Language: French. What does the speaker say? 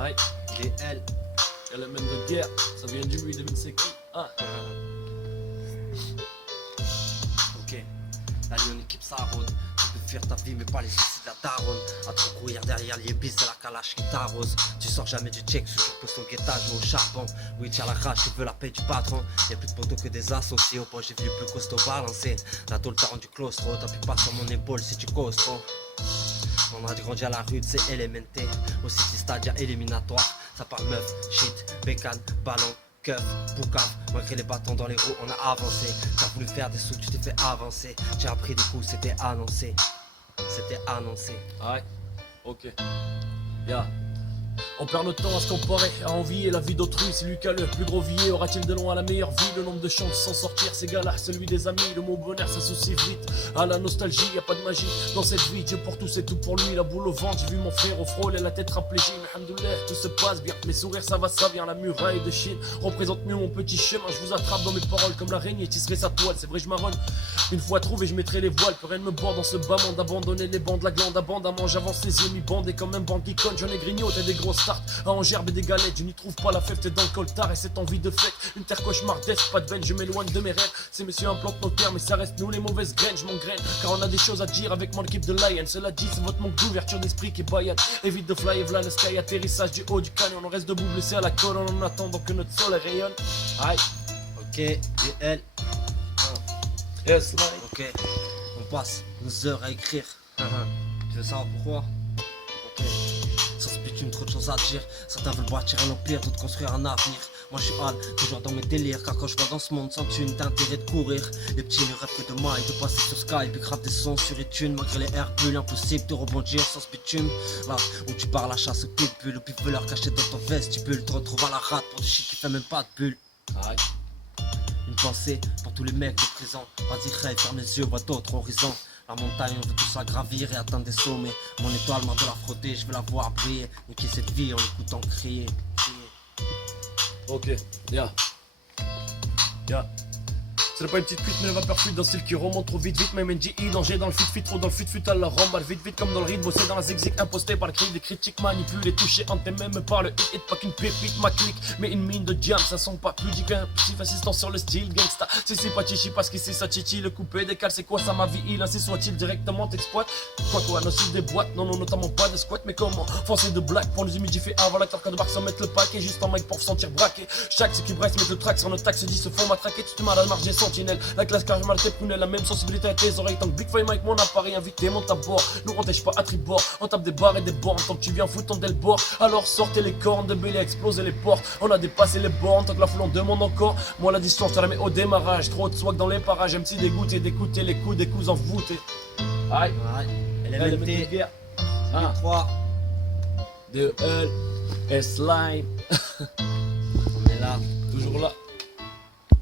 Ouais, DL. élément de guerre, ça vient du lui, devine c'est qui. Ah. Ok, la Lyon équipe ça rôde. Tu peux faire ta vie mais pas les soucis de la daronne. À trop courir derrière les bis, c'est la calache qui t'arrose. Tu sors jamais du check, toujours poste au guettage ou au charbon. Oui, tu as la rage, tu veux la paix du patron. Y'a plus de poteaux que des associés. Au point j'ai vu le plus costaud balancer. La tôle t'a rendu claustro, t'appuies pas sur mon épaule si tu causes trop. On a grandi à la rue, c'est élémenté. Au City Stade, y'a éliminatoire. Ça parle meuf, shit, bécane, ballon, keuf, boucave. Malgré les bâtons dans les roues, on a avancé. T'as voulu faire des sous, tu t'es fait avancer. J'ai appris des coups, c'était annoncé. C'était annoncé. Ouais, ok. Ya. On perd notre temps à se comparer, à envier la vie d'autrui. C'est lui qui a le plus gros billet. Aura-t-il de loin la meilleure vie? Le nombre de chances de s'en sortir, c'est égal à celui des amis. Le mot bonheur s'associe vite à la nostalgie. Y a pas de magie dans cette vie. Dieu pour tous et tout pour lui. La boule au ventre, j'ai vu mon frère au frôle et la tête raplégie. Mais alhamdoulilah, tout se passe bien. Mes sourires, ça va, ça vient. La muraille de Chine représente mieux mon petit chemin. Je vous attrape dans mes paroles comme l'araignée tisserait sa toile. C'est vrai, je marronne. Une fois trouvé, je mettrai les voiles. Plus rien ne me borde dans ce bas monde. Abandonner les bandes, la glande abondamment. J'avance les yeux mi-bandés comme un bandit con. J'en ai grignoté des grosses tartes à en gerbe et des galettes. Je n'y trouve pas la fève, t'es dans le coltard et cette envie de fête. Une terre cauchemardesque, pas de veine, je m'éloigne de mes rêves. Ces messieurs implantent nos terres, mais ça reste nous les mauvaises graines. Je m'engraine car on a des choses à dire avec mon équipe de Lion. Cela dit, c'est votre manque d'ouverture d'esprit qui est baillade. Évite de fly et v'là le sky, atterrissage du haut du canyon. On reste debout blessé à la colonne en attendant que notre soleil rayonne. Aïe. Ok, DL. Yes, like. Ok, on passe nos heures à écrire. Tu veux savoir pourquoi? Ok, sans ce bitume, trop de choses à dire. Certains veulent bâtir un empire, d'autres construire un avenir. Moi je suis Al, toujours dans mes délires. Car quand je vois dans ce monde sans thune, t'as intérêt de courir. Les petits ne rêvent que de mailles, de passer sur Skype et grave des sons sur iTunes. Malgré les airs bulles, impossible de rebondir sans ce bitume. Là où tu pars la chasse au pitbull, au pif-voleur caché dans ton vestibule. Te retrouves à la rate pour du shit qui fait même pas de bulle. Aïe. Une pensée pour tous les mecs de présent. Vas-y rêve, ferme les yeux, vois d'autres horizons. La montagne, on veut tous la gravir et atteindre des sommets. Mon étoile m'a de la frotter, je veux la voir briller. Niquer cette vie en l'écoutant crier. Ok, ya. Ya. Ce n'est pas une petite cuite mais la vapeur fuite dans celle qui remonte trop vite vite. Même NGI danger dans le fit trop dans le fit à la ramballe. Vite vite comme dans le rythme, bossé dans la zigzag imposté par le cri des critiques manipulés, touchés hantés même par le hit. Pas qu'une pépite ma clique mais une mine de diam. Ça sent pas pudique, impulsif insistant sur le style gangsta. C'est pas chichi parce qu'il sait ça chichi. Le coupé décale c'est quoi ça ma vie il ainsi soit-il directement t'exploite. Quoi nocif des boîtes, non notamment pas de squat. Mais comment forcer de black pour nous humidifier avant la torque de barque sans mettre le paquet. Juste en mic pour sentir braqué. Chaque c'est qui brasse met le track sur nos taxes se dit se font matraquer. Tu te mal à marger sentinelle. La classe car je mal tes prunelles, la même sensibilité à tes oreilles. Tant que Big Five Mike mon appareil invité monte à bord. Nous on tèche pas à tribord, on tape des barres et des bornes. Tant que tu viens foutre ton delbord, alors sortez les cornes de Bélé, explosez les portes. On a dépassé les bornes, tant que la foule en demande encore. Moi la distance je la mets au démarrage. Trop de swag dans les parages, MC dégoûté d'écouter les coups des coups envoûtés. Aïe, LMT, 3 2 L S Line. on est là. Toujours là.